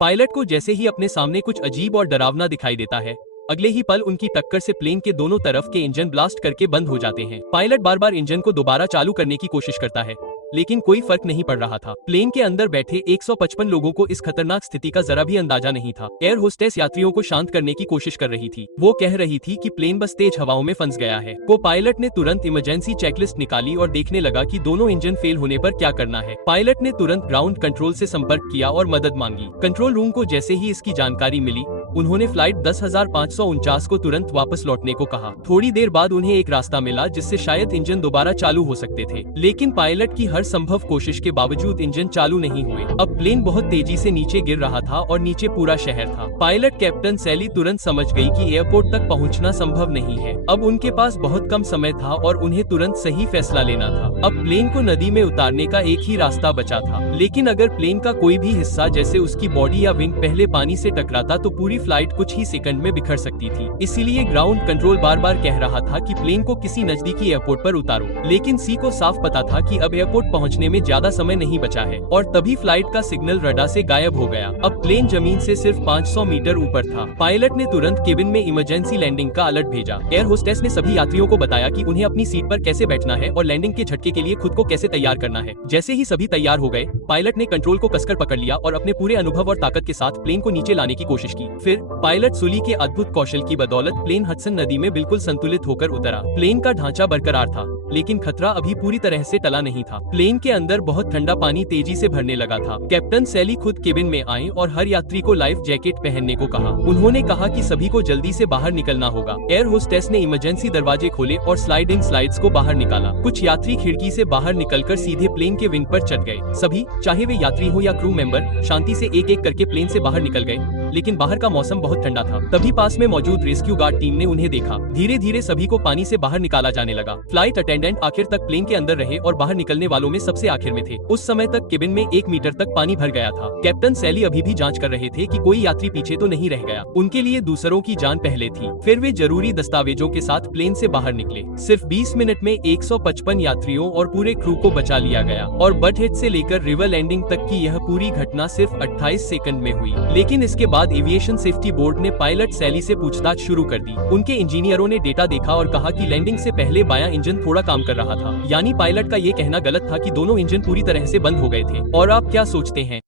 Pilot को जैसे ही अपने सामने कुछ अजीब और डरावना दिखाई देता है, अगले ही पल उनकी टक्कर से प्लेन के दोनों तरफ के इंजन ब्लास्ट करके बंद हो जाते हैं। पायलट बार बार इंजन को दोबारा चालू करने की कोशिश करता है, लेकिन कोई फर्क नहीं पड़ रहा था। प्लेन के अंदर बैठे 155 लोगों को इस खतरनाक स्थिति का जरा भी अंदाजा नहीं था। एयर होस्टेस यात्रियों को शांत करने की कोशिश कर रही थी। वो कह रही थी कि प्लेन बस तेज हवाओं में फंस गया है। को पायलट ने तुरंत इमरजेंसी चेकलिस्ट निकाली और देखने लगा कि दोनों इंजन फेल होने पर क्या करना है। पायलट ने तुरंत ग्राउंड कंट्रोल से संपर्क किया और मदद मांगी। कंट्रोल रूम को जैसे ही इसकी जानकारी मिली, उन्होंने फ्लाइट 10,549 को तुरंत वापस लौटने को कहा। थोड़ी देर बाद उन्हें एक रास्ता मिला जिससे शायद इंजन दोबारा चालू हो सकते थे, लेकिन पायलट की हर संभव कोशिश के बावजूद इंजन चालू नहीं हुए। अब प्लेन बहुत तेजी से नीचे गिर रहा था और नीचे पूरा शहर था। पायलट कैप्टन सैली तुरंत समझ गई कि एयरपोर्ट तक पहुंचना संभव नहीं है। अब उनके पास बहुत कम समय था और उन्हें तुरंत सही फैसला लेना था। अब प्लेन को नदी में उतारने का एक ही रास्ता बचा था, लेकिन अगर प्लेन का कोई भी हिस्सा जैसे उसकी बॉडी या विंग पहले पानी से टकराता तो पूरी फ्लाइट कुछ ही सेकंड में बिखर सकती थी। इसीलिए ग्राउंड कंट्रोल बार बार कह रहा था कि प्लेन को किसी नजदीकी एयरपोर्ट पर उतारो, लेकिन सी को साफ पता था कि अब एयरपोर्ट पहुंचने में ज्यादा समय नहीं बचा है। और तभी फ्लाइट का सिग्नल रडार से गायब हो गया। अब प्लेन जमीन से सिर्फ 500 मीटर ऊपर था। पायलट ने तुरंत केबिन में इमरजेंसी लैंडिंग का अलर्ट भेजा। एयर होस्टेस ने सभी यात्रियों को बताया कि उन्हें अपनी सीट पर कैसे बैठना है और लैंडिंग के झटके के लिए खुद को कैसे तैयार करना है। जैसे ही सभी तैयार हो गए, पायलट ने कंट्रोल को कसकर पकड़ लिया और अपने पूरे अनुभव और ताकत के साथ प्लेन को नीचे लाने की कोशिश की। फिर पायलट सुली के अद्भुत कौशल की बदौलत प्लेन हडसन नदी में बिल्कुल संतुलित होकर उतरा। प्लेन का ढांचा बरकरार था, लेकिन खतरा अभी पूरी तरह से टला नहीं था। प्लेन के अंदर बहुत ठंडा पानी तेजी से भरने लगा था। कैप्टन सैली खुद केबिन में आए और हर यात्री को लाइफ जैकेट पहनने को कहा। उन्होंने कहा कि सभी को जल्दी से बाहर निकलना होगा। एयर होस्टेस ने इमरजेंसी दरवाजे खोले और स्लाइडिंग स्लाइड्स को बाहर निकाला। कुछ यात्री खिड़की से बाहर निकलकर सीधे प्लेन के विंग पर चढ़ गए। सभी, चाहे वे यात्री हो या क्रू मेंबर, शांति से एक एक करके प्लेन से बाहर निकल गए, लेकिन बाहर का मौसम बहुत ठंडा था। तभी पास में मौजूद रेस्क्यू गार्ड टीम ने उन्हें देखा। धीरे धीरे सभी को पानी से बाहर निकाला जाने लगा। फ्लाइट अटेंडेंट आखिर तक प्लेन के अंदर रहे और बाहर निकलने वालों में सबसे आखिर में थे। उस समय तक केबिन में 1 मीटर तक पानी भर गया था। कैप्टन सैली अभी भी जांच कर रहे थे कि कोई यात्री पीछे तो नहीं रह गया। उनके लिए दूसरों की जान पहले थी। फिर वे जरूरी दस्तावेजों के साथ प्लेन से बाहर निकले। सिर्फ 20 मिनट में 155 यात्रियों और पूरे क्रू को बचा लिया गया और बट हेड से लेकर रिवर लैंडिंग तक की यह पूरी घटना सिर्फ 28 सेकंड में हुई। लेकिन इसके बाद एविएशन सेफ्टी बोर्ड ने पायलट सैली से पूछताछ शुरू कर दी। उनके इंजीनियरों ने डेटा देखा और कहा कि लैंडिंग से पहले बायां इंजन थोड़ा काम कर रहा था, यानी पायलट का ये कहना गलत था कि दोनों इंजन पूरी तरह से बंद हो गए थे। और आप क्या सोचते हैं?